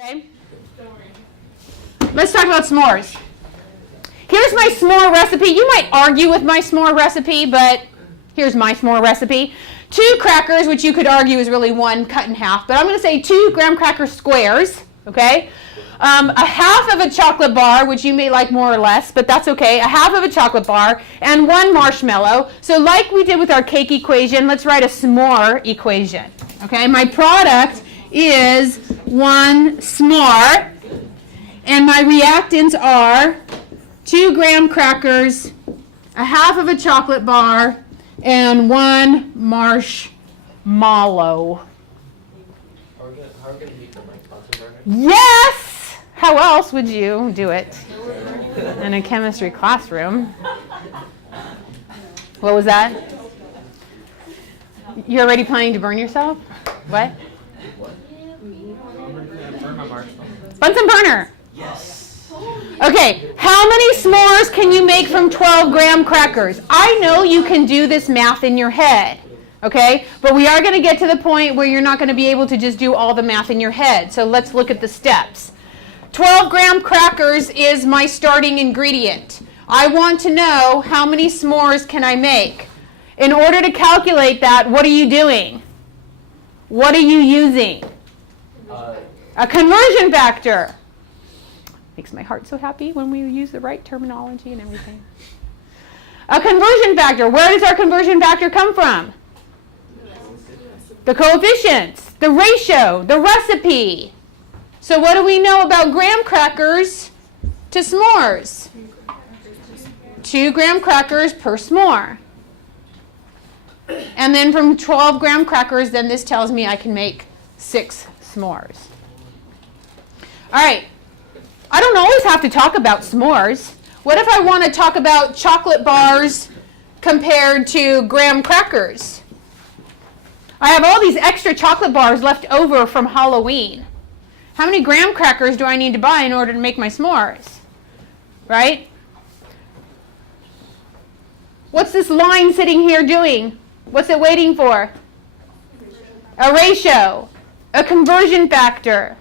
Okay? Let's talk about s'mores. Here's my s'more recipe. You might argue with my s'more recipe, but here's my s'more recipe. 2 crackers, which you could argue is really 1 cut in half, but I'm going to say 2 graham cracker squares, okay? A half of a chocolate bar, which you may like more or less, but that's okay. A half of a chocolate bar, and 1 marshmallow. So like we did with our cake equation, let's write a s'more equation, okay? My product is 1 s'more, and my reactants are 2 graham crackers, a half of a chocolate bar, and 1 marshmallow. How are we going to beat the Bunsen burner? Yes! How else would you do it in a chemistry classroom? What was that? You're already planning to burn yourself? What? Burn my marshmallow. Bunsen burner. Yes. Okay, how many s'mores can you make from 12 graham crackers? I know you can do this math in your head, okay? But we are going to get to the point where you're not going to be able to just do all the math in your head. So let's look at the steps. 12 graham crackers is my starting ingredient. I want to know how many s'mores can I make. In order to calculate that, what are you doing? What are you using? A conversion factor. Makes my heart so happy when we use the right terminology and everything. A conversion factor. Where does our conversion factor come from? The coefficients, the ratio, the recipe. So what do we know about graham crackers to s'mores? 2 graham crackers per s'more. And then from 12 graham crackers, then this tells me I can make 6 s'mores. All right. I don't always have to talk about s'mores. What if I want to talk about chocolate bars compared to graham crackers? I have all these extra chocolate bars left over from Halloween. How many graham crackers do I need to buy in order to make my s'mores? Right? What's this line sitting here doing? What's it waiting for? A ratio, a conversion factor.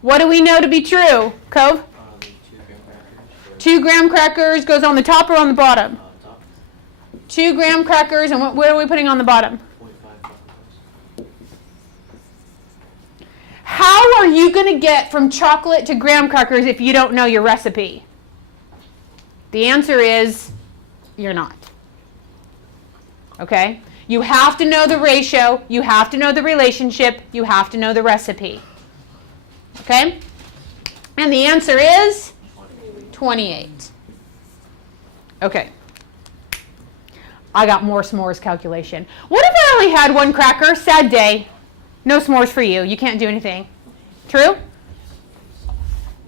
What do we know to be true, Cove? 2 graham crackers goes on the top or on the bottom? 2 graham crackers, and what are we putting on the bottom? How are you going to get from chocolate to graham crackers if you don't know your recipe? The answer is you're not. Okay? You have to know the ratio, you have to know the relationship, you have to know the recipe. Okay? And the answer is 28. Okay. I got more s'mores calculation. What if I only had 1 cracker? Sad day. No s'mores for you. You can't do anything. True?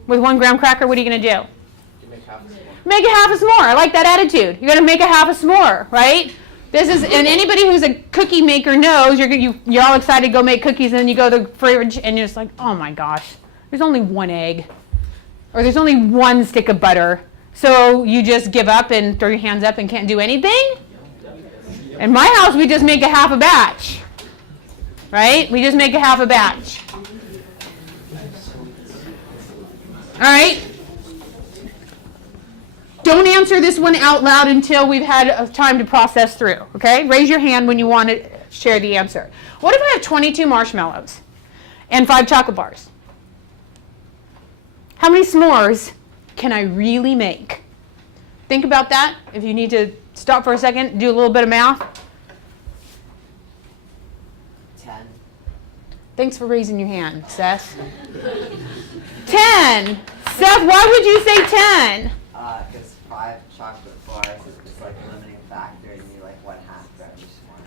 With 1 graham cracker, what are you going to do? Make a half a s'more. I like that attitude. You're going to make a half a s'more, right? This is, and anybody who's a cookie maker knows you're all excited to go make cookies, and then you go to the fridge and you're just like, oh my gosh, there's only 1 egg, or there's only 1 stick of butter. So you just give up and throw your hands up and can't do anything? In my house, we just make a half a batch, right? We just make a half a batch. All right. Don't answer this one out loud until we've had time to process through, okay? Raise your hand when you want to share the answer. What if I have 22 marshmallows and 5 chocolate bars? How many s'mores can I really make? Think about that. If you need to stop for a second, do a little bit of math. 10. Thanks for raising your hand, Seth. 10. Seth, why would you say 10? Because 5 chocolate bars is like a limiting factor, and you like 1/2 for every s'more.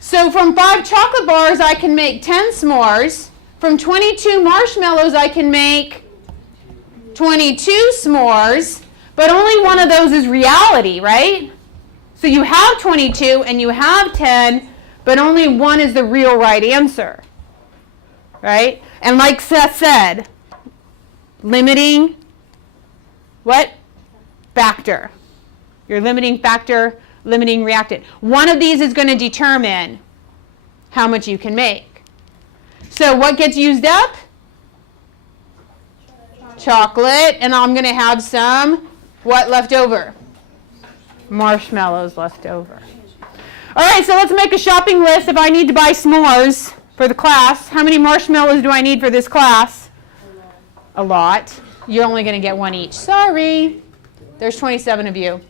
So from 5 chocolate bars, I can make 10 s'mores. From 22 marshmallows, I can make 22 s'mores. But only one of those is reality, right? So you have 22 and you have 10, but only one is the real right answer, right? And like Seth said, limiting what? Factor. Your limiting factor, limiting reactant. One of these is going to determine how much you can make. So what gets used up? chocolate, and I'm going to have some, what left over? Marshmallows left over. All right, so let's make a shopping list if I need to buy s'mores for the class. How many marshmallows do I need for this class? A lot. You're only going to get one each. Sorry. There's 27 of you.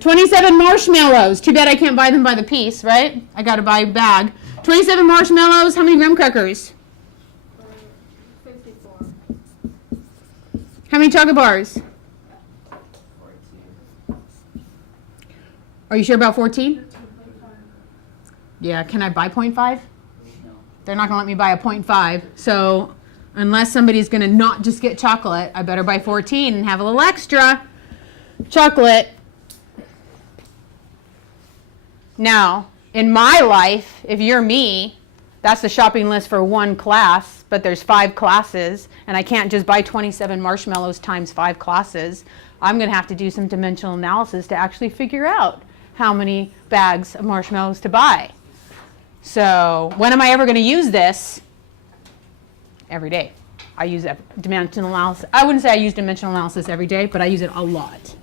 27 marshmallows. Too bad I can't buy them by the piece, right? I got to buy a bag. 27 marshmallows. How many graham crackers? 54. How many chocolate bars? 14. Are you sure about 14? Yeah, can I buy 0.5? No. They're not going to let me buy a 0.5. So unless somebody's going to not just get chocolate, I better buy 14 and have a little extra chocolate. Now, in my life, if you're me, that's the shopping list for one class, but there's 5 classes, and I can't just buy 27 marshmallows times 5 classes. I'm going to have to do some dimensional analysis to actually figure out how many bags of marshmallows to buy. So when am I ever going to use this? Every day. I use dimensional analysis. I wouldn't say I use dimensional analysis every day, but I use it a lot.